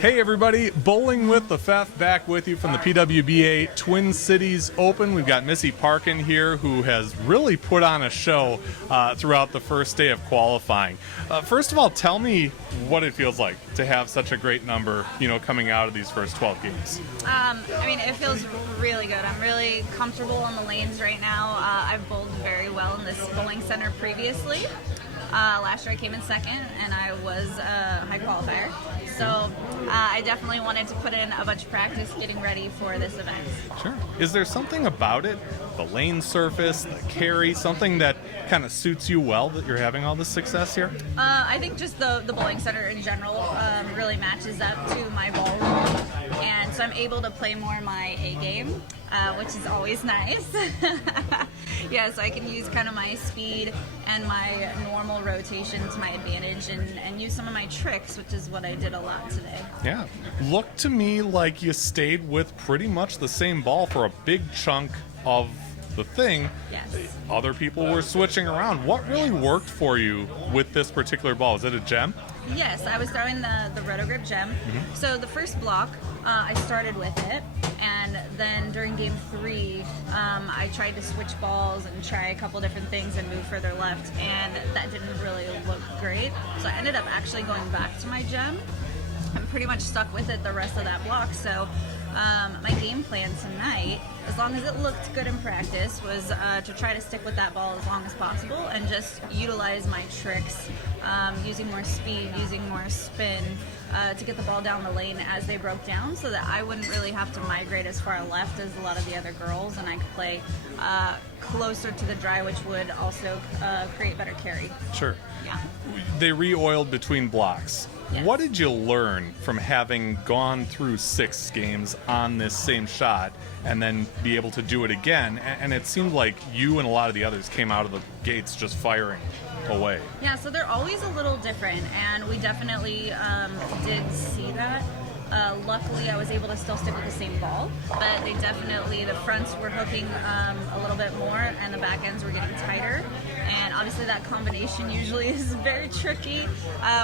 Hey everybody, Bowling with the Fef back with you from the PWBA Twin Cities Open. We've got Missy Parkin here who has really put on a show throughout the first day of qualifying. First of all, tell me what it feels like to have such a great number, coming out of these first 12 games. It feels really good. I'm really comfortable on the lanes right now. I've bowled very well in this bowling center previously. Last year I came in second and I was a high qualifier. So I definitely wanted to put in a bunch of practice getting ready for this event. Sure. Is there something about it, the lane surface, the carry, something that kind of suits you well that you're having all this success here? I think just the bowling center in general really matches up to my ballroom. And so I'm able to play more my A game, which is always nice. Yeah, so I can use kind of my speed and my normal rotation to my advantage and use some of my tricks, which is what I did a lot today. Yeah. Looked to me like you stayed with pretty much the same ball for a big chunk of the thing. Yes. Other people were switching around. What really worked for you with this particular ball? Is it a gem? Yes, I was throwing the Roto Grip gem. Mm-hmm. So the first block, I started with it, and then during game 3, I tried to switch balls and try a couple different things and move further left, and that didn't really look great. So I ended up actually going back to my gem. I'm pretty much stuck with it the rest of that block. So my game plan tonight, as long as it looked good in practice, was to try to stick with that ball as long as possible and just utilize my tricks, using more speed, using more spin, to get the ball down the lane as they broke down so that I wouldn't really have to migrate as far left as a lot of the other girls, and I could play closer to the dry, which would also create better carry. Sure. Yeah. They re-oiled between blocks. Yes. What did you learn from having gone through 6 games on this same shot and then be able to do it again? And it seemed like you and a lot of the others came out of the gates just firing away. Yeah, so they're always a little different, and we definitely did see that. Luckily, I was able to still stick with the same ball, but they definitely, the fronts were hooking a little bit more, and the back ends were getting tighter. And obviously that combination usually is very tricky,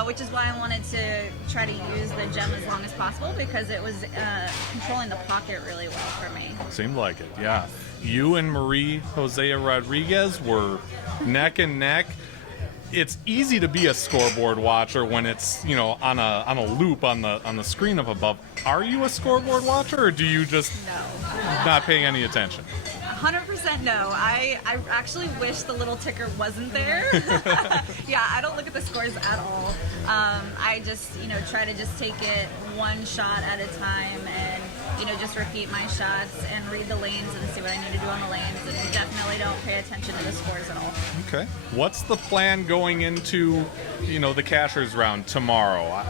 which is why I wanted to try to use the gem as long as possible, because it was controlling the pocket really well for me. Seemed like it, yeah. You and Marie Hosea Rodriguez were neck and neck. It's easy to be a scoreboard watcher when it's, on a loop on the screen up above. Are you a scoreboard watcher, or do you just not paying any attention? 100% no. I actually wish the little ticker wasn't there. Yeah, I don't look at the scores at all. I just, try to just take it one shot at a time and, just repeat my shots and read the lanes and see what I need to do on the lanes, and definitely don't pay attention to the scores at all. Okay. What's the plan going into, the cashers round tomorrow?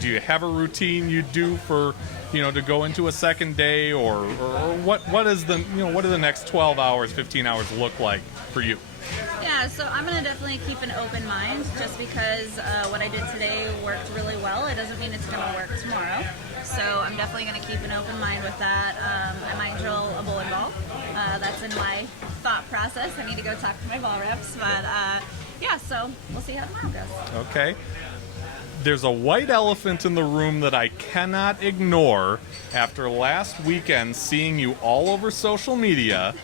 Do you have a routine you do for, to go into a second day, or what is the, what do the next 12 hours, 15 hours look like for you? Yeah, so I'm going to definitely keep an open mind, just because what I did today worked really well. It doesn't mean it's going to work tomorrow. So I'm definitely going to keep an open mind with that. I might drill a bowling ball. That's in my thought process. I need to go talk to my ball reps. But yeah, so we'll see how tomorrow goes. Okay. There's a white elephant in the room that I cannot ignore after last weekend seeing you all over social media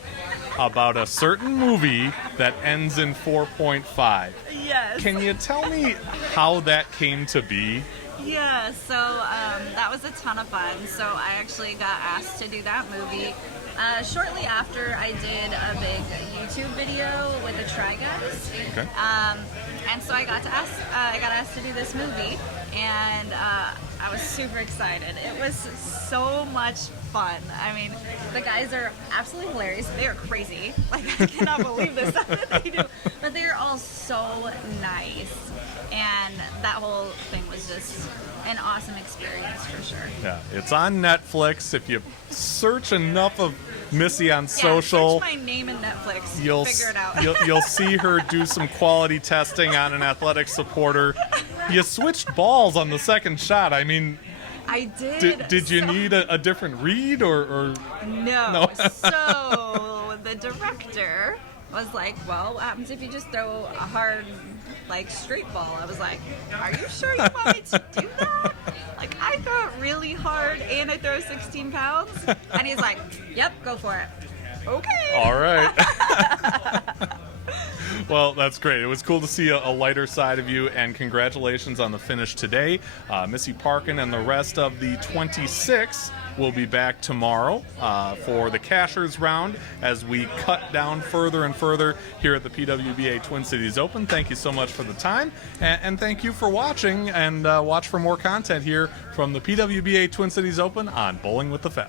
about a certain movie that ends in 4.5. Yes. Can you tell me how that came to be? Yeah, so that was a ton of fun. So I actually got asked to do that movie shortly after I did a big YouTube video with the Try Guys. Okay. And so I got asked to do this movie, and I was super excited. It was so much fun. I mean, the guys are absolutely hilarious. They are crazy. Like, I cannot believe the stuff that they do. But they're all so nice. And that whole thing was just an awesome experience for sure. Yeah, it's on Netflix. If you search enough of Missy on social, search my name in Netflix. You'll figure it out. you'll see her do some quality testing on an athletic supporter. You switched balls on the second shot. I mean, I did. Did you need a different read or? No. So the director was like, well, what happens if you just throw a hard, straight ball? I was like, are you sure you want me to do that? I throw it really hard and I throw 16 pounds? And he's like, yep, go for it. Okay. All right. Well, that's great. It was cool to see a lighter side of you, and congratulations on the finish today. Missy Parkin and the rest of the 26 will be back tomorrow for the Cashers round as we cut down further and further here at the PWBA Twin Cities Open. Thank you so much for the time, and thank you for watching, and watch for more content here from the PWBA Twin Cities Open on Bowling with the Fef.